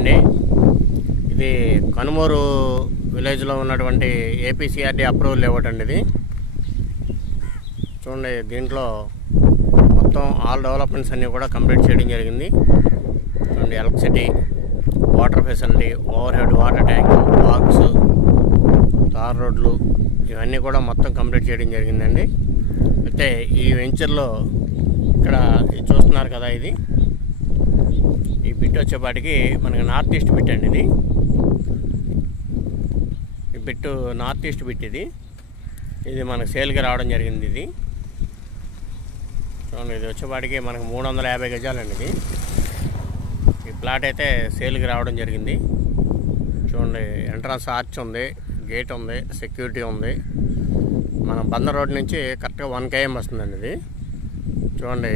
అండి. ఇది కనుమూరు విలేజ్లో ఉన్నటువంటి ఏపీసీఆర్డీ అప్రూవల్ ఇవ్వటండి. ఇది చూడండి, దీంట్లో మొత్తం ఆల్ డెవలప్మెంట్స్ అన్నీ కూడా కంప్లీట్ చేయడం జరిగింది. చూడండి, electricity, water facility, overhead water tank, parks, tar రోడ్లు ఇవన్నీ కూడా మొత్తం కంప్లీట్ చేయడం జరిగిందండి. అయితే ఈ వెంచర్లో ఇక్కడ చూస్తున్నారు కదా, ఈ బిట్ వచ్చేపాటికి మనకి నార్త్ ఈస్ట్ బిట్ అండి. ఈ బిట్ నార్త్ ఈస్ట్ బిట్. ఇది మనకు సేల్కి రావడం జరిగింది. ఇది చూడండి, ఇది వచ్చేపాటికి మనకు 350 గజాలండి. ఈ ప్లాట్ అయితే సేల్కి రావడం జరిగింది. చూడండి, ఎంట్రన్స్ ఆర్చ్ ఉంది, గేట్ ఉంది, సెక్యూరిటీ ఉంది. మన బందర్ రోడ్ నుంచి కరెక్ట్గా 1 km వస్తుందండి. ఇది చూడండి,